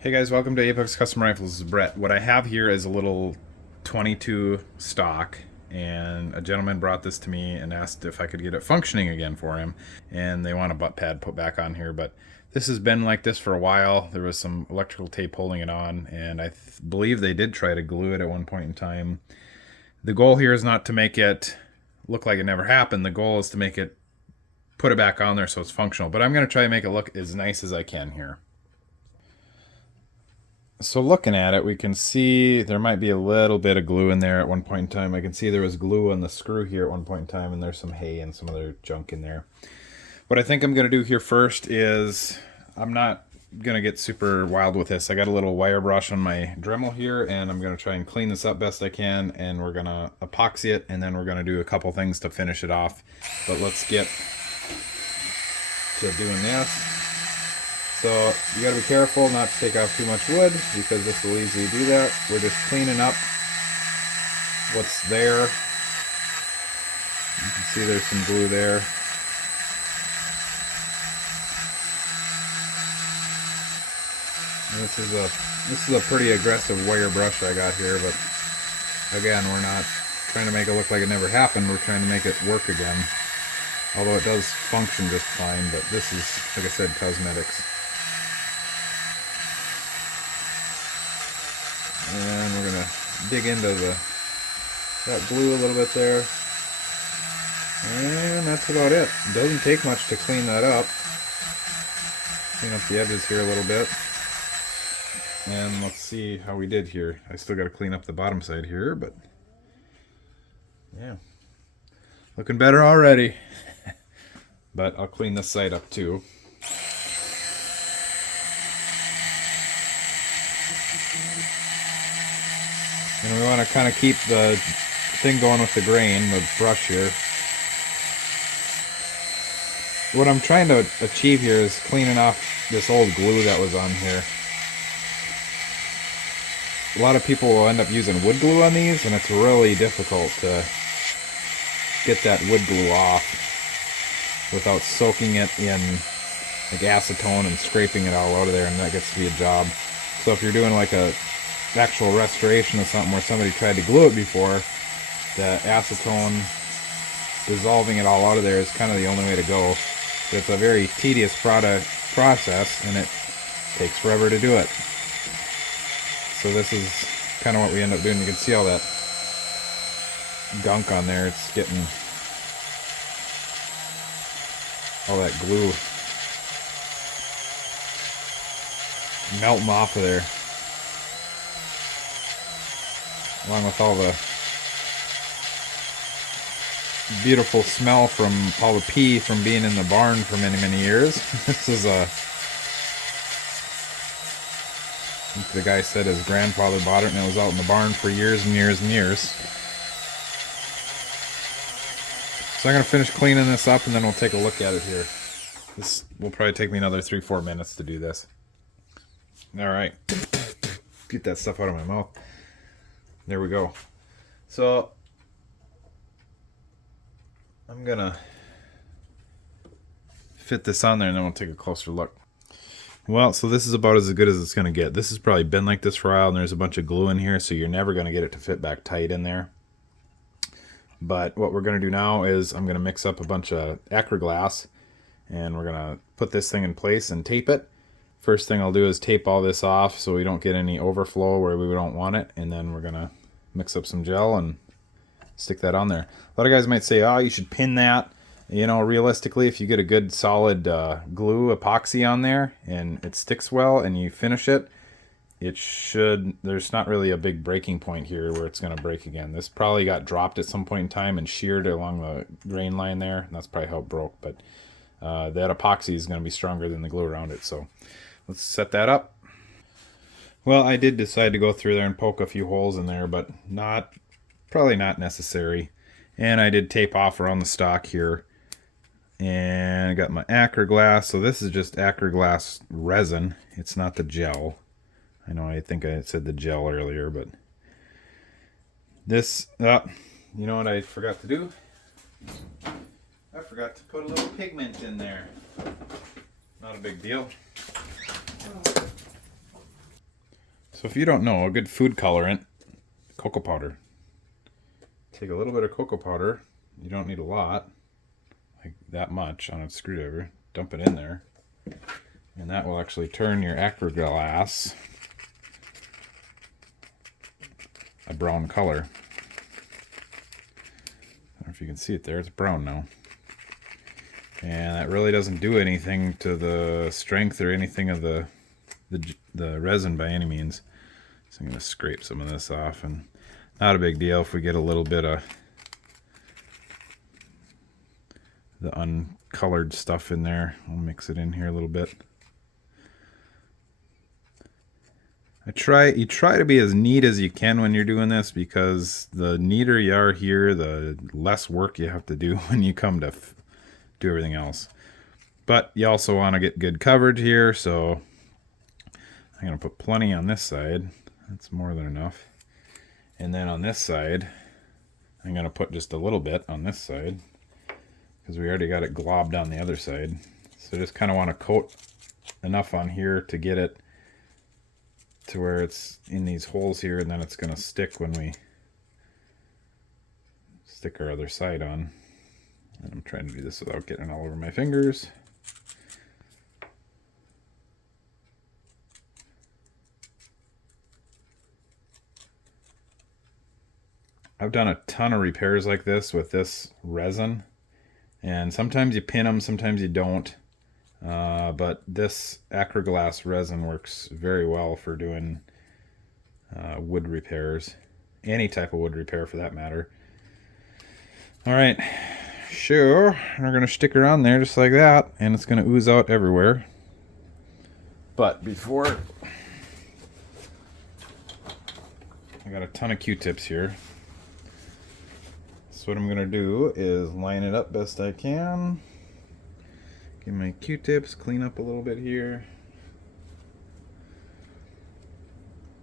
Hey guys, welcome to Apex Custom Rifles. This is Brett. What I have here is a little 22 stock, and a gentleman brought this to me and asked if I could get it functioning again for him. And they want a butt pad put back on here, but this has been like this for a while. There was some electrical tape holding it on, and I believe they did try to glue it at one point in time. The goal here is not to make it look like it never happened. The goal is to make it, put it back on there so it's functional. But I'm going to try to make it look as nice as I can here. So looking at it, we can see there might be a little bit of glue in there at one point in time. I can see there was glue on the screw here at one point in time, and there's some hay and some other junk in there. What I think I'm going to do here first is, I'm not going to get super wild with this. I got a little wire brush on my Dremel here, and I'm going to try and clean this up best I can, and we're going to epoxy it, and then we're going to do a couple things to finish it off. But let's get to doing this. So you gotta be careful not to take off too much wood, because this will easily do that. We're just cleaning up what's there. You can see there's some glue there. And this is a pretty aggressive wire brush I got here, but again, we're not trying to make it look like it never happened. We're trying to make it work again. Although it does function just fine, but this is, like I said, cosmetics. And we're going to dig into that glue a little bit there. And that's about it. It doesn't take much to clean that up. Clean up the edges here a little bit. And let's see how we did here. I still got to clean up the bottom side here, but yeah. Looking better already. But I'll clean this side up too. And we want to kind of keep the thing going with the grain, the brush here. What I'm trying to achieve here is cleaning off this old glue that was on here. A lot of people will end up using wood glue on these, and it's really difficult to get that wood glue off without soaking it in like acetone and scraping it all out of there, and that gets to be a job. So if you're doing like a actual restoration of something where somebody tried to glue it before, the acetone dissolving it all out of there is kind of the only way to go. But it's a very tedious process, and it takes forever to do it. So this is kind of what we end up doing. You can see all that gunk on there. It's getting all that glue melting off of there, along with all the beautiful smell from all the pee from being in the barn for many years. This is the guy said his grandfather bought it and it was out in the barn for years and years and years. So I'm going to finish cleaning this up, and then we'll take a look at it here. This will probably take me another 3-4 minutes to do this. Alright. Get that stuff out of my mouth. There we go. So I'm going to fit this on there, and then we'll take a closer look. Well, so this is about as good as it's going to get. This has probably been like this for a while, and there's a bunch of glue in here, so you're never going to get it to fit back tight in there. But what we're going to do now is I'm going to mix up a bunch of Acryglass, and we're going to put this thing in place and tape it. First thing I'll do is tape all this off so we don't get any overflow where we don't want it, and then we're going to mix up some gel and stick that on there. A lot of guys might say, oh, you should pin that. You know, realistically, if you get a good solid glue epoxy on there and it sticks well and you finish it, it should, there's not really a big breaking point here where it's going to break again. This probably got dropped at some point in time and sheared along the grain line there, and that's probably how it broke. But that epoxy is going to be stronger than the glue around it. So let's set that up. Well, I did decide to go through there and poke a few holes in there, but probably not necessary. And I did tape off around the stock here. And I got my Acryglass. So this is just Acryglass resin. It's not the gel. I know I think I said the gel earlier, but this, you know what I forgot to do? I forgot to put a little pigment in there. Not a big deal. So if you don't know, a good food colorant, cocoa powder. Take a little bit of cocoa powder. You don't need a lot, like that much on a screwdriver. Dump it in there, and that will actually turn your acroglass a brown color. I don't know if you can see it there. It's brown now. And that really doesn't do anything to the strength or anything of the resin by any means. So I'm going to scrape some of this off, and not a big deal if we get a little bit of the uncolored stuff in there. I'll mix it in here a little bit. You try to be as neat as you can when you're doing this, because the neater you are here, the less work you have to do when you come to do everything else. But you also want to get good coverage here, so I'm going to put plenty on this side. That's more than enough. And then on this side, I'm going to put just a little bit on this side, because we already got it globbed on the other side. So just kind of want to coat enough on here to get it to where it's in these holes here, and then it's going to stick when we stick our other side on. And I'm trying to do this without getting all over my fingers. I've done a ton of repairs like this with this resin, and sometimes you pin them, sometimes you don't. But this acroglass resin works very well for doing wood repairs, any type of wood repair for that matter. All right, sure, we're gonna stick her on there just like that, and it's gonna ooze out everywhere. But before, I got a ton of Q-tips here. So what I'm gonna do is line it up best I can. Get my Q-tips, clean up a little bit here.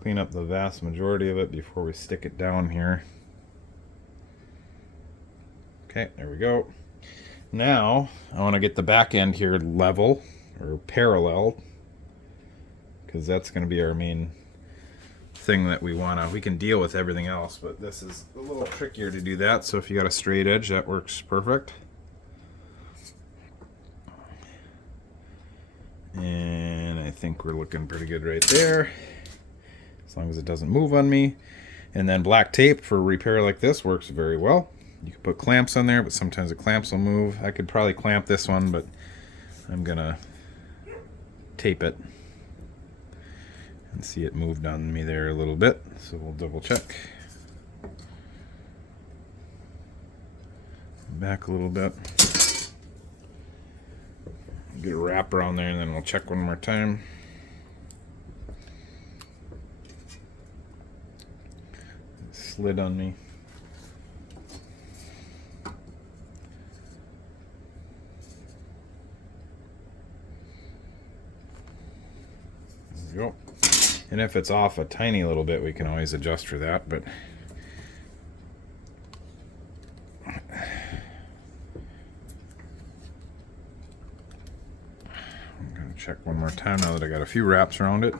Clean up the vast majority of it before we stick it down here. Okay, there we go. Now, I want to get the back end here level, or parallel, because that's going to be our main thing that we want to. We can deal with everything else, but this is a little trickier to do that, so if you got a straight edge, that works perfect. And I think we're looking pretty good right there, as long as it doesn't move on me. And then black tape for a repair like this works very well. You can put clamps on there, but sometimes the clamps will move. I could probably clamp this one, but I'm gonna tape it and see it moved on me there a little bit, so we'll double check. Back a little bit. Get a wrap around there, and then we'll check one more time. It slid on me. There we go. And if it's off a tiny little bit, we can always adjust for that, but check one more time now that I got a few wraps around it.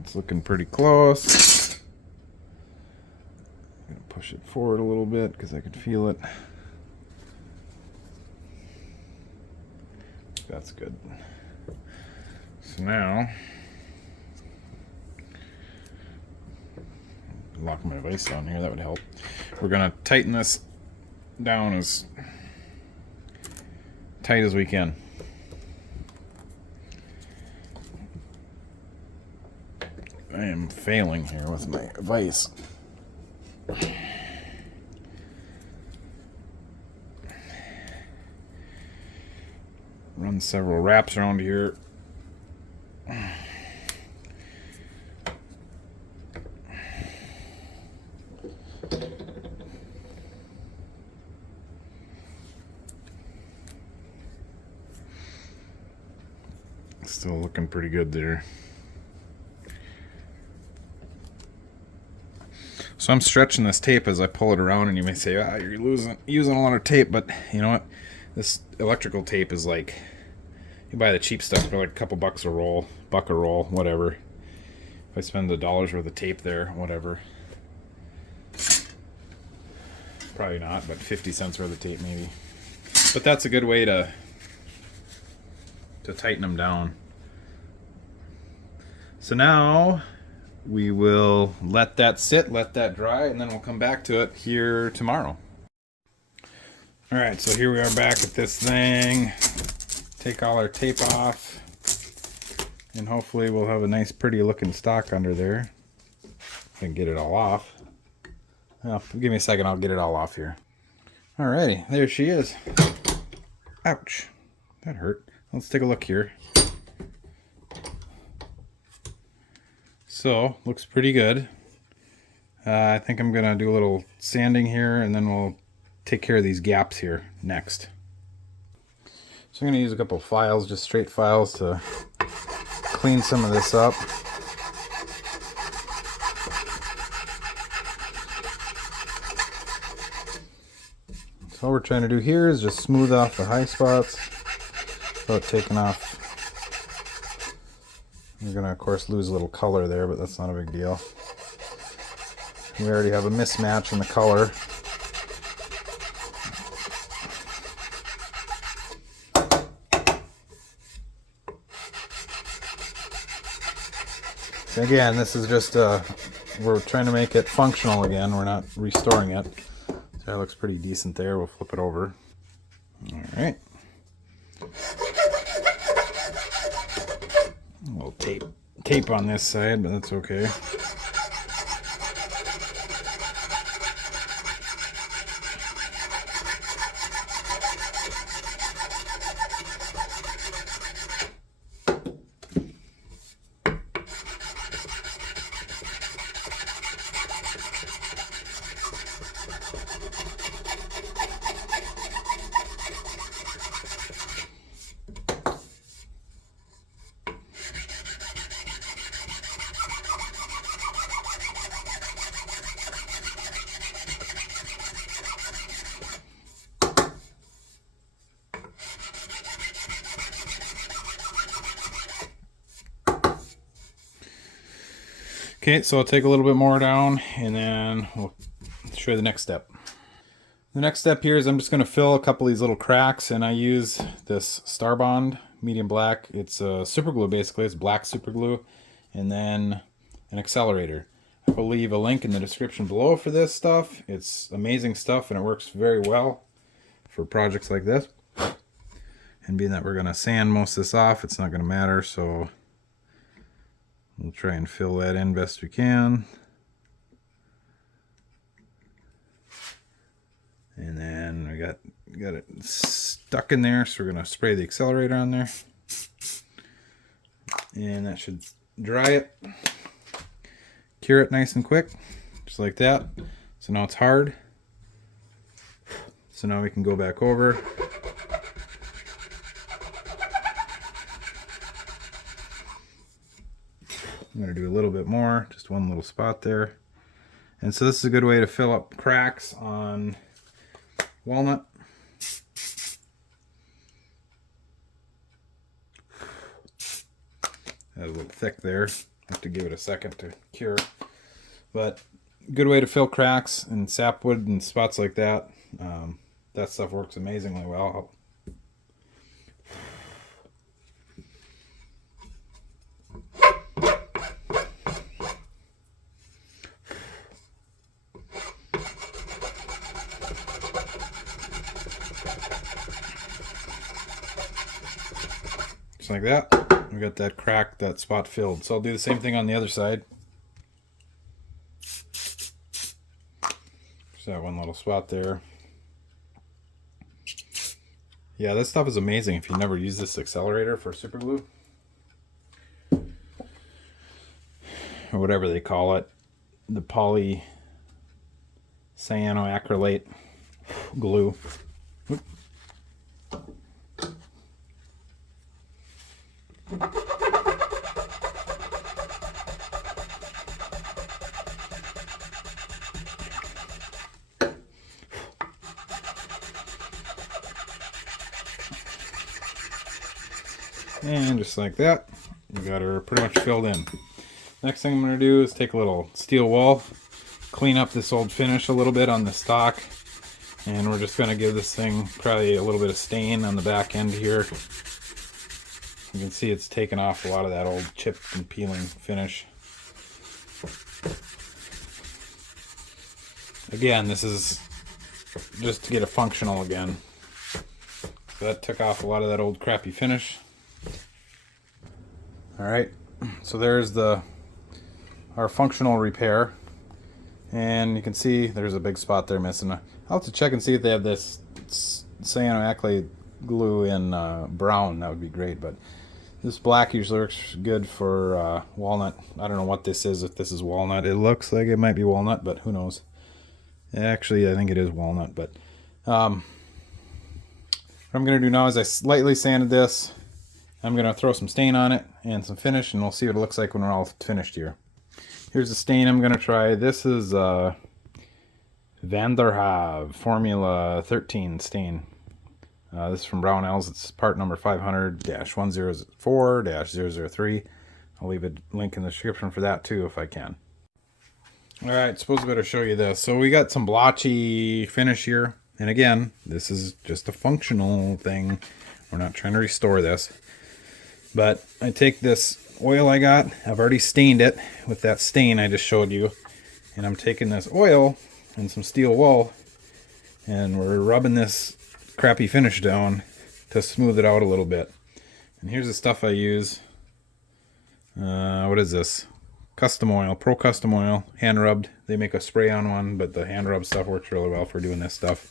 It's looking pretty close. I'm gonna push it forward a little bit because I can feel it. That's good. So now, lock my vise down here, that would help. We're gonna tighten this down as tight as we can. I am failing here with my vise. Run several wraps around here. Still looking pretty good there. So I'm stretching this tape as I pull it around, and you may say, ah, you're using a lot of tape, but you know what? This electrical tape is like, you buy the cheap stuff for like a couple bucks a roll, buck a roll, whatever. If I spend $1 worth of tape there, whatever. Probably not, but 50 cents worth of tape maybe. But that's a good way to tighten them down. So now we will let that sit, let that dry, and then we'll come back to it here tomorrow. All right, so here we are back at this thing. Take all our tape off, and hopefully we'll have a nice pretty looking stock under there. I can get it all off. Well, give me a second, I'll get it all off here. Alrighty, there she is. Ouch, that hurt. Let's take a look here. So, looks pretty good. I think I'm gonna do a little sanding here, and then we'll take care of these gaps here next. So I'm gonna use a couple files, just straight files, to clean some of this up. So all we're trying to do here is just smooth off the high spots without taking off. We're gonna of course lose a little color there, but that's not a big deal. We already have a mismatch in the color. Again, this is just we're trying to make it functional again. We're not restoring it. So that looks pretty decent there. We'll flip it over. All right. A little tape on this side, but that's okay. Okay, so I'll take a little bit more down, and then we'll show you the next step. The next step here is I'm just going to fill a couple of these little cracks, and I use this Star Bond medium black. It's super glue basically. It's black super glue, and then an Accelerator. I will leave a link in the description below for this stuff. It's amazing stuff, and it works very well for projects like this. And being that we're going to sand most of this off, it's not going to matter, so we'll try and fill that in best we can. And then we got it stuck in there, so we're going to spray the Accelerator on there. And that should dry it. Cure it nice and quick, just like that. So now it's hard. So now we can go back over. I'm going to do a little bit more, just one little spot there. And so this is a good way to fill up cracks on walnut. That's a little thick there. Have to give it a second to cure. But good way to fill cracks in sapwood and spots like that. That stuff works amazingly well. Just like that. We got that crack, that spot filled. So I'll do the same thing on the other side. Just that one little spot there. Yeah, this stuff is amazing if you never use this Accelerator for super glue. Or whatever they call it. The polycyanoacrylate glue. Oop. And just like that, we got her pretty much filled in. Next thing I'm going to do is take a little steel wool, clean up this old finish a little bit on the stock, and we're just going to give this thing probably a little bit of stain on the back end here. You can see it's taken off a lot of that old chipped and peeling finish. Again, this is just to get it functional again. So that took off a lot of that old crappy finish. Alright, so there's our functional repair. And you can see there's a big spot there missing. I'll have to check and see if they have this cyanoacrylate glue in brown. That would be great, but this black usually works good for walnut. I don't know what this is, if this is walnut. It looks like it might be walnut, but who knows. Actually, I think it is walnut, but what I'm going to do now is I lightly sanded this. I'm going to throw some stain on it and some finish, and we'll see what it looks like when we're all finished here. Here's the stain I'm going to try. This is Van der Haave Formula 13 stain. This is from Brownells. It's part number 500-104-003. I'll leave a link in the description for that too if I can. Alright, suppose I better show you this. So we got some blotchy finish here. And again, this is just a functional thing. We're not trying to restore this. But I take this oil I got. I've already stained it with that stain I just showed you. And I'm taking this oil and some steel wool. And we're rubbing this crappy finish down to smooth it out a little bit. And here's the stuff I use. What is this? Custom oil, Pro Custom Oil, hand rubbed. They make a spray on one, but the hand rub stuff works really well for doing this stuff.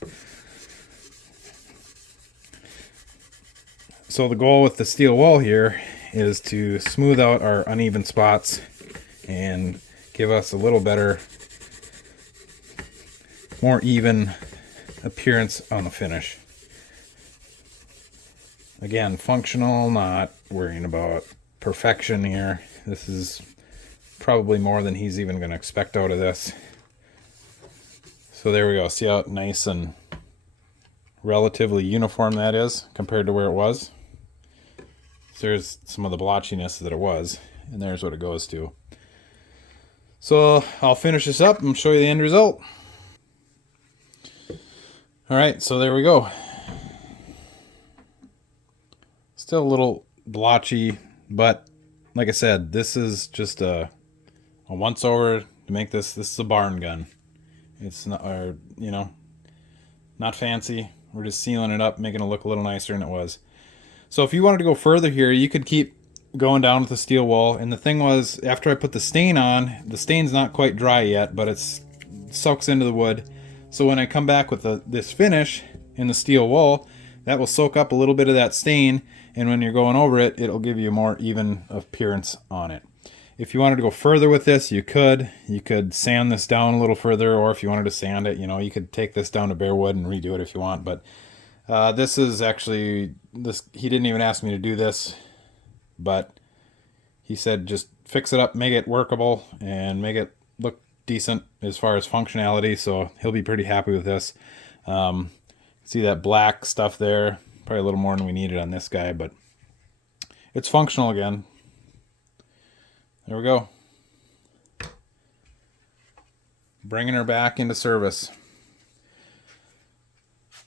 So the goal with the steel wool here is to smooth out our uneven spots and give us a little better, more even appearance on the finish. Again, functional, not worrying about perfection here. This is probably more than he's even going to expect out of this. So there we go. See how nice and relatively uniform that is compared to where it was. So there's some of the blotchiness that it was, and there's what it goes to. So I'll finish this up and show you the end result. Alright, so there we go. Still a little blotchy, but like I said, this is just a once over to make this. This is a barn gun. It's not, not fancy. We're just sealing it up, making it look a little nicer than it was. So if you wanted to go further here, you could keep going down with the steel wool. And the thing was, after I put the stain on, the stain's not quite dry yet, but it soaks into the wood. So when I come back with this finish in the steel wool, that will soak up a little bit of that stain, and when you're going over it, it'll give you a more even appearance on it. If you wanted to go further with this, you could. You could sand this down a little further, or if you wanted to sand it, you could take this down to bare wood and redo it if you want. But this is actually, he didn't even ask me to do this, but he said just fix it up, make it workable, and make it look decent as far as functionality, so he'll be pretty happy with this. See that black stuff there? Probably a little more than we needed on this guy, but it's functional again. There we go. Bringing her back into service.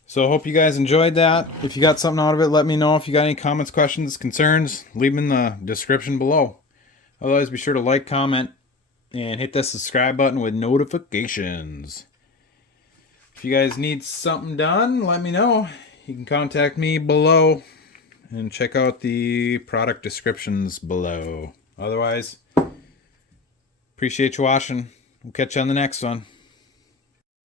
So I hope you guys enjoyed that. If you got something out of it, let me know. If you got any comments, questions, concerns, leave them in the description below. Otherwise, be sure to like, comment, and hit that subscribe button with notifications. If you guys need something done, let me know. You can contact me below and check out the product descriptions below. Otherwise, appreciate you watching. We'll catch you on the next one.